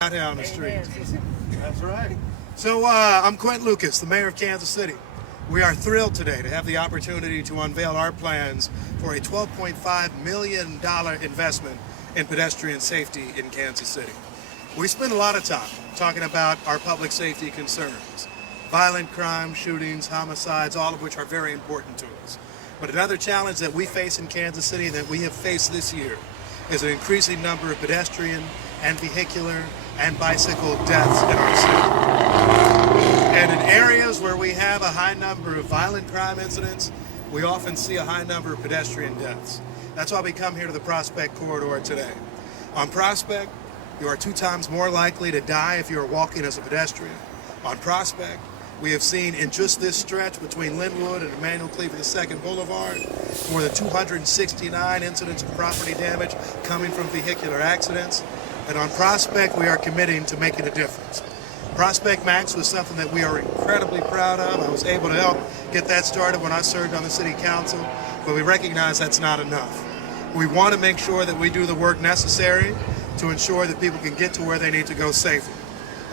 Out here on the streets. That's right. So I'm Quentin Lucas, the mayor of Kansas City. We are thrilled today to have the opportunity to unveil our plans for a $12.5 million investment in pedestrian safety in Kansas City. We spend a lot of time talking about our public safety concerns, violent crime, shootings, homicides, all of which are very important to us. But another challenge that we face in Kansas City that we have faced this year is an increasing number of pedestrian and vehicular and bicycle deaths in our city. And in areas where we have a high number of violent crime incidents, we often see a high number of pedestrian deaths. That's why we come here to the Prospect corridor today. On Prospect, you are 2 times more likely to die if you are walking as a pedestrian. On Prospect, we have seen in just this stretch between Linwood and Emmanuel Cleaver II Boulevard more than 269 incidents of property damage coming from vehicular accidents. And on Prospect, we are committing to making a difference. Prospect Max was something that we are incredibly proud of. I was able to help get that started when I served on the city council, but we recognize that's not enough. We want to make sure that we do the work necessary to ensure that people can get to where they need to go safely.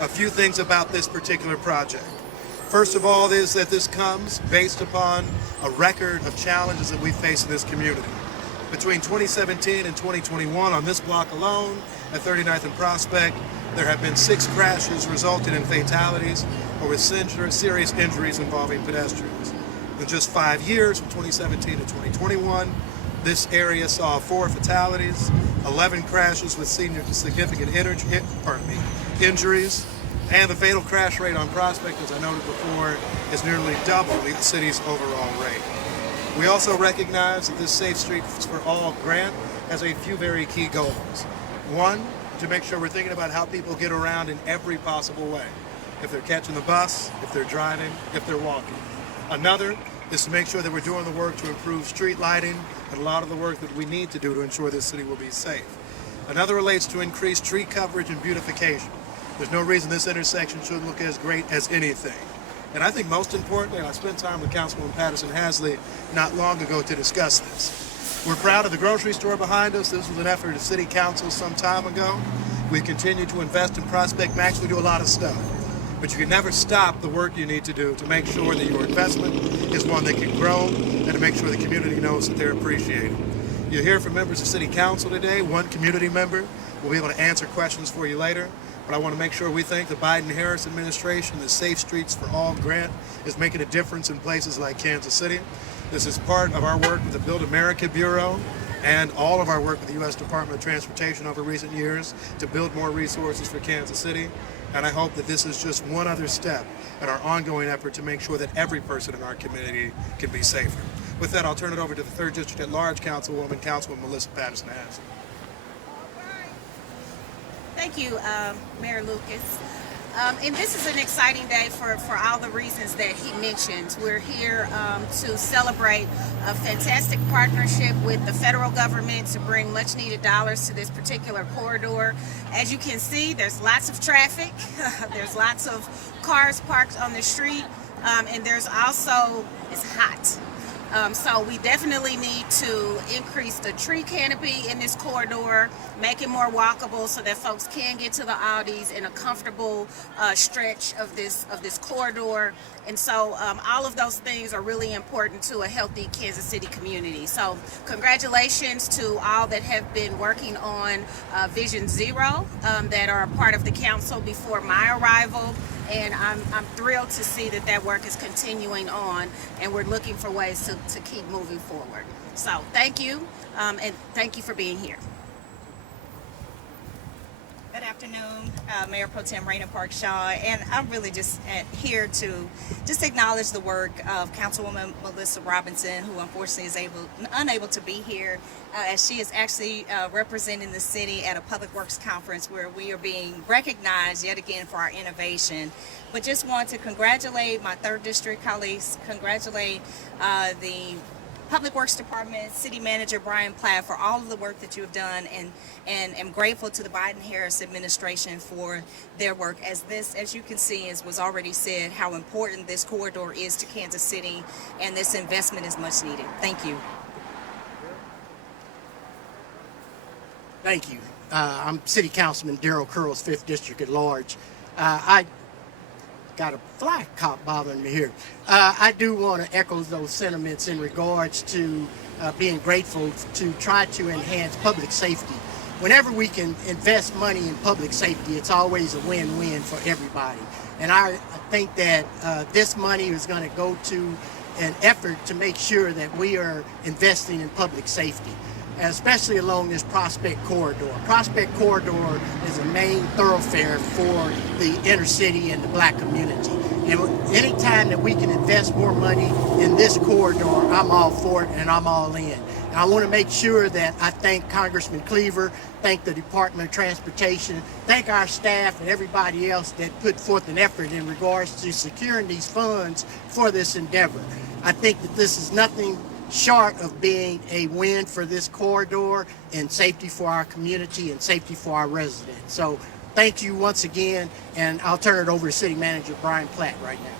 A few things about this particular project. First of all is that this comes based upon a record of challenges that we face in this community. Between 2017 and 2021 on this block alone at 39th and Prospect, there have been 6 crashes resulting in fatalities or with serious injuries involving pedestrians. In just 5 years, from 2017 to 2021, this area saw 4 fatalities, 11 crashes with significant injuries, and the fatal crash rate on Prospect, as I noted before, is nearly double the city's overall rate. We also recognize that this Safe Streets for All grant has a few very key goals. One, to make sure we're thinking about how people get around in every possible way. If they're catching the bus, if they're driving, if they're walking. Another is to make sure that we're doing the work to improve street lighting and a lot of the work that we need to do to ensure this city will be safe. Another relates to increased tree coverage and beautification. There's no reason this intersection should look as great as anything. And I think most importantly, I spent time with Councilwoman Patterson Hasley not long ago to discuss this. We're proud of the grocery store behind us. This was an effort of City Council some time ago. We continue to invest in Prospect Max. We do a lot of stuff. But you can never stop the work you need to do to make sure that your investment is one that can grow and to make sure the community knows that they're appreciated. You'll hear from members of City Council today. One community member will be able to answer questions for you later. But I want to make sure we thank the Biden-Harris administration. The Safe Streets for All grant is making a difference in places like Kansas City. This is part of our work with the Build America Bureau and all of our work with the U.S. Department of Transportation over recent years to build more resources for Kansas City. And I hope that this is just one other step in our ongoing effort to make sure that every person in our community can be safer. With that, I'll turn it over to the 3rd District at Large Councilwoman Melissa Patterson Hasley. Thank you, Mayor Lucas. And this is an exciting day for all the reasons that he mentioned. We're here to celebrate a fantastic partnership with the federal government to bring much needed dollars to this particular corridor. As you can see, there's lots of traffic. There's lots of cars parked on the street. And there's also, it's hot. So we definitely need to increase the tree canopy in this corridor, make it more walkable so that folks can get to the Aldis in a comfortable stretch of this corridor. And so all of those things are really important to a healthy Kansas City community. So congratulations to all that have been working on Vision Zero that are a part of the council before my arrival. And I'm thrilled to see that work is continuing on, and we're looking for ways to keep moving forward. So thank you, and thank you for being here. Good afternoon, Mayor Pro Tem Raina Park Shaw, and I'm really just here to just acknowledge the work of Councilwoman Melissa Robinson, who unfortunately is unable to be here, as she is actually representing the city at a Public Works conference where we are being recognized yet again for our innovation. But just want to congratulate my 3rd District colleagues, congratulate the Public Works Department, City Manager Brian Platt for all of the work that you have done, and am grateful to the Biden-Harris administration for their work. As you can see, as was already said, how important this corridor is to Kansas City, and this investment is much needed. Thank you. Thank you. I'm City Councilman Darrell Curls, 5th District at large. I got a fly cop bothering me here. I do want to echo those sentiments in regards to being grateful to try to enhance public safety. Whenever we can invest money in public safety, it's always a win-win for everybody. And I think that this money is going to go to an effort to make sure that we are investing in public safety, especially along this Prospect Corridor. Prospect Corridor is a main thoroughfare for the inner city and the black community. And anytime that we can invest more money in this corridor, I'm all for it and I'm all in. And I want to make sure that I thank Congressman Cleaver, thank the Department of Transportation, thank our staff and everybody else that put forth an effort in regards to securing these funds for this endeavor. I think that this is nothing short of being a win for this corridor and safety for our community and safety for our residents. So thank you once again, and I'll turn it over to City Manager Brian Platt right now.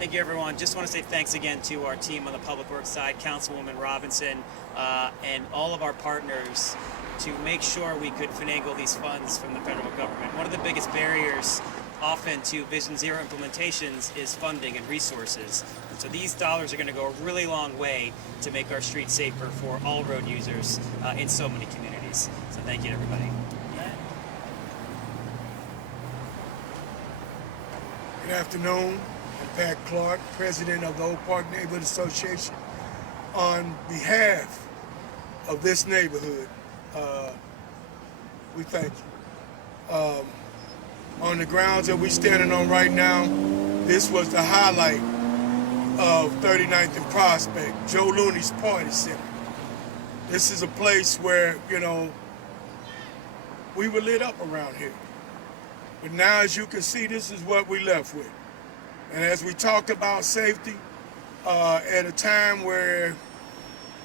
Thank you, everyone. Just want to say thanks again to our team on the Public Works side, Councilwoman Robinson, and all of our partners to make sure we could finagle these funds from the federal government. One of the biggest barriers often to Vision Zero implementations is funding and resources. And so these dollars are going to go a really long way to make our streets safer for all road users in so many communities. So thank you to everybody. Good afternoon. I'm Pat Clark, President of the Oak Park Neighborhood Association. On behalf of this neighborhood, we thank you. On the grounds that we're standing on right now, this was the highlight of 39th and Prospect, Joe Looney's Party Center. This is a place where, you know, we were lit up around here. But now, as you can see, this is what we left with. And as we talk about safety, at a time where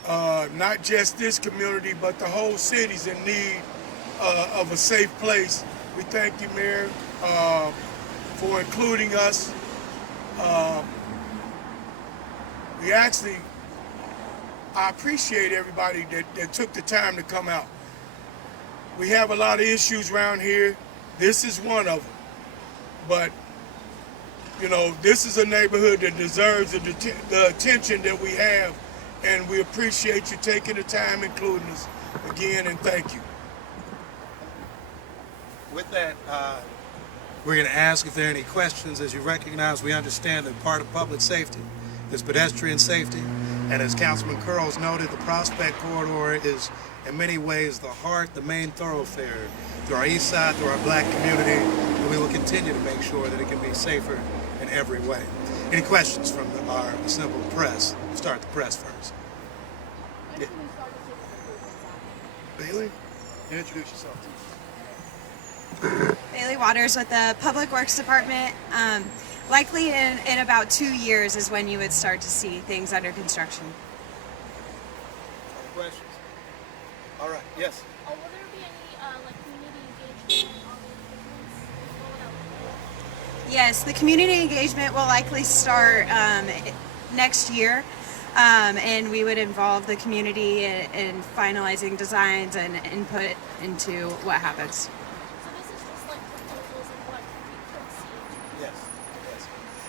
not just this community, but the whole city's in need of a safe place, we thank you, Mayor, for including us. I appreciate everybody that took the time to come out. We have a lot of issues around here. This is one of them. But, you know, this is a neighborhood that deserves the attention that we have, and we appreciate you taking the time, including us again, and thank you. With that, we're going to ask if there are any questions. As you recognize, we understand that part of public safety is pedestrian safety. And as Councilman Curls noted, the Prospect Corridor is in many ways the heart, the main thoroughfare through our east side, through our black community. And we will continue to make sure that it can be safer in every way. Any questions from our assembled press? We'll start the press first. Yeah. Bailey, introduce yourself. Bailey Waters with the Public Works Department. Likely in about 2 years is when you would start to see things under construction. Any questions? All right, yes. Will there be any like community engagement on the improvements? Yes, the community engagement will likely start next year. And we would involve the community in finalizing designs and input into what happens.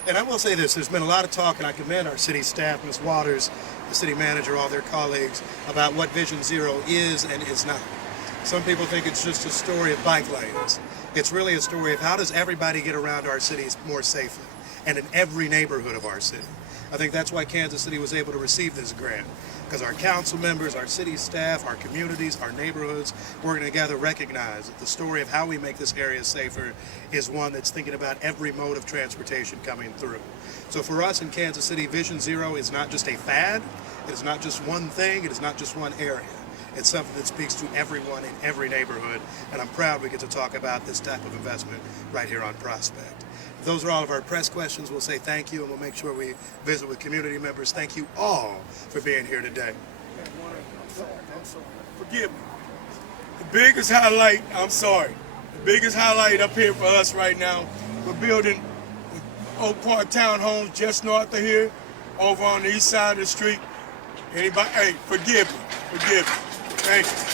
And I will say this, there's been a lot of talk, and I commend our city staff, Ms. Waters, the city manager, all their colleagues, about what Vision Zero is and is not. Some people think it's just a story of bike lanes. It's really a story of how does everybody get around our cities more safely, and in every neighborhood of our city. I think that's why Kansas City was able to receive this grant, because our council members, our city staff, our communities, our neighborhoods working together recognize that the story of how we make this area safer is one that's thinking about every mode of transportation coming through. So for us in Kansas City, Vision Zero is not just a fad, it is not just one thing, it is not just one area. It's something that speaks to everyone in every neighborhood, and I'm proud we get to talk about this type of investment right here on Prospect. If those are all of our press questions, we'll say thank you, and we'll make sure we visit with community members. Thank you all for being here today. Forgive me. The biggest highlight up here for us right now, we're building Oak Park townhomes just north of here, over on the east side of the street. Anybody, hey, forgive me. Forgive me. Thank you.